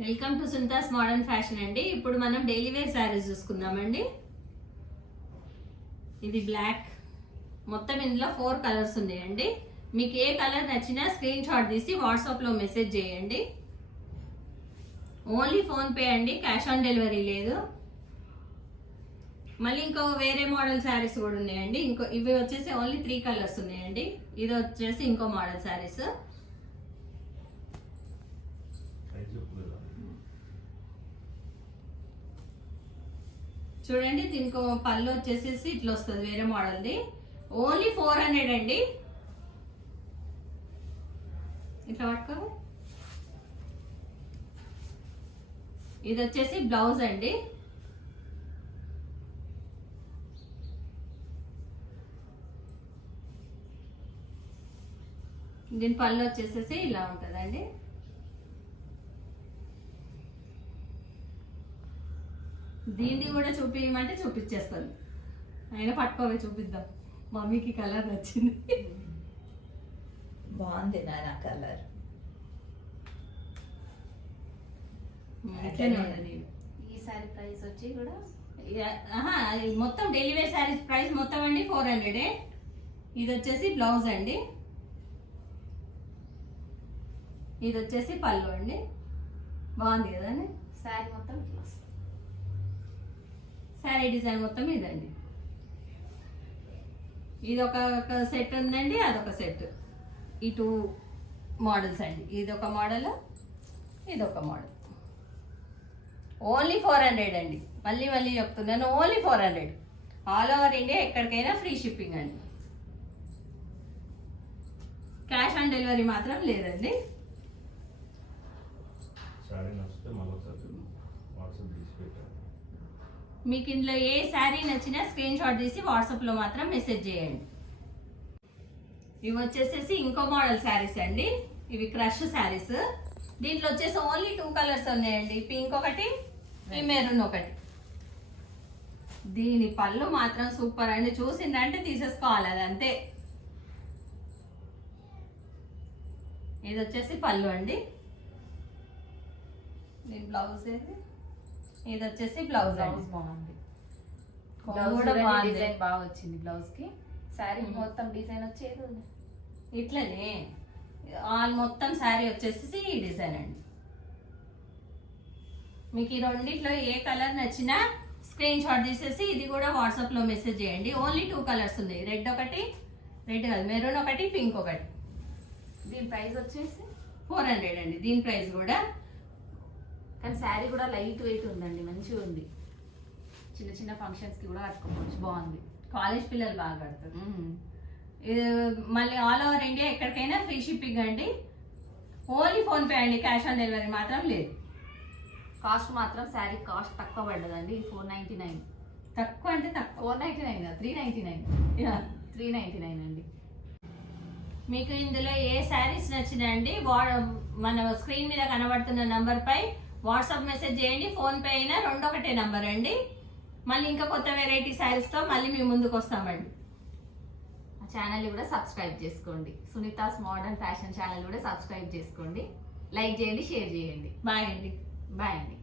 Welcome to Sunita's modern fashion అండి. ఇప్పుడు మనం డైలీ వేర్ శారీస్ చూసుకుందామండి. ఇది బ్లాక్, మొత్తం ఇందులో 4 కలర్స్ ఉన్నాయండి. మీకు ఏ కలర్ నచ్చినా స్క్రీన్ షాట్ తీసి వాట్సాప్లో మెసేజ్ చేయండి. ఓన్లీ ఫోన్పే అండి, క్యాష్ ఆన్ డెలివరీ లేదు. మళ్ళీ ఇంకో వేరే మోడల్ శారీస్ కూడా ఉన్నాయండి. ఇవి వచ్చేసి ఓన్లీ 3 కలర్స్ ఉన్నాయండి. ఇది వచ్చేసి ఇంకో మోడల్ శారీస్. చూడండి, దీనికి పళ్ళు వచ్చేసేసి ఇట్లా వస్తుంది, వేరే మోడల్ది. ఓన్లీ 400 అండి. ఇట్లా పట్టుకో. ఇది వచ్చేసి బ్లౌజ్ అండి. దీని పళ్ళు వచ్చేసేసి ఇలా ఉంటుందండి. దీన్ని కూడా చూపించమంటే చూపించేస్తాను. అయినా పట్టుకోవే, చూపిద్దాం. మమ్మీకి కలర్ నచ్చింది, బాగుంది నాన్న కలర్. ఈ సారీ ప్రైస్ వచ్చి కూడా మొత్తం డైలీ వేర్ శారీస్ ప్రైస్ మొత్తం అండి 400. ఇది వచ్చేసి బ్లౌజ్ అండి. ఇది వచ్చేసి పళ్ళు అండి. బాగుంది కదండి. సారీ మొత్తం ఇట్లా శారీ డిజైన్ మొత్తం ఇదండి. ఇది ఒక సెట్ ఉందండి, అదొక సెట్. ఈ 2 మోడల్స్ అండి. ఇది ఒక మోడల్, ఇది ఒక మోడల్. ఓన్లీ 400 అండి. మళ్ళీ చెప్తున్నాను, ఓన్లీ 400. ఆల్ ఓవర్ ఇండియా ఎక్కడికైనా ఫ్రీ షిప్పింగ్ అండి. క్యాష్ ఆన్ డెలివరీ మాత్రం లేదండి. మీకు ఇందులో ఏ శారీ నచ్చినా స్క్రీన్ షాట్ తీసి వాట్సాప్లో మాత్రం మెసేజ్ చేయండి. ఇవి వచ్చేసేసి ఇంకో మోడల్ శారీస్ అండి. ఇవి క్రష్ శారీస్. దీంట్లో వచ్చేసి ఓన్లీ 2 కలర్స్ ఉన్నాయండి. పింక్ ఒకటి, ఈ మెరూన్ ఒకటి. దీని పళ్ళు మాత్రం సూపర్ అండి. చూసిందంటే తీసేసుకోవాలి, అది అంతే. ఇది వచ్చేసి పళ్ళు అండి. దీని బ్లౌజ్ ఏది? ఇది వచ్చేసి బ్లౌజ్. బాగుంది. డిజైన్ బాగా వచ్చింది బ్లౌజ్ కి. శారీ మొత్తం డిజైన్ వచ్చేది ఇట్లనే ఆల్ మొత్తం శారీ వచ్చేసి ఈ డిజైన్ అండి. మీకు ఈ రెండిట్లో ఏ కలర్ నచ్చినా స్క్రీన్ షాట్ తీసేసి ఇది కూడా వాట్సాప్ లో మెసేజ్ చేయండి. ఓన్లీ 2 కలర్స్ ఉన్నాయి. రెడ్ ఒకటి, రెడ్ కాదు, మెరూన్ ఒకటి, పింక్ ఒకటి. దీని ప్రైస్ వచ్చేసి 400 అండి. దీని ప్రైస్ కూడా. కానీ శారీ కూడా లైట్ వెయిట్ ఉందండి, మంచిగా ఉంది. చిన్న చిన్న ఫంక్షన్స్ కి కూడా కట్టుకోవచ్చు, బాగుంది. కాలేజ్ పిల్లలు బాగా కడతారు. ఇది మళ్ళీ ఆల్ ఓవర్ ఇండియా ఎక్కడికైనా ఫ్రీ షిప్పింగ్ అండి. ఓన్లీ ఫోన్పే అండి, క్యాష్ ఆన్ డెలివరీ మాత్రం లేదు. కాస్ట్ మాత్రం శారీ కాస్ట్ తక్కువ పడ్డదండి. 499. తక్కువ అంటే తక్కువ. 499 399. 399 అండి. మీకు ఇందులో ఏ శారీస్ నచ్చినా అండి మన స్క్రీన్ మీద కనబడుతున్న నంబర్ పై వాట్సాప్ మెసేజ్ చేయండి. ఫోన్పే అయినా 2 ఒకటే నంబర్ అండి. మళ్ళీ ఇంకా కొత్త వెరైటీ శారీస్తో మళ్ళీ మీ ముందుకు వస్తామండి. ఆ ఛానల్ కూడా సబ్స్క్రైబ్ చేసుకోండి. సునీతాస్ మోడర్న్ ఫ్యాషన్ ఛానల్ కూడా సబ్స్క్రైబ్ చేసుకోండి. లైక్ చేయండి, షేర్ చేయండి. బాయ్ అండి. బాయ్ అండి.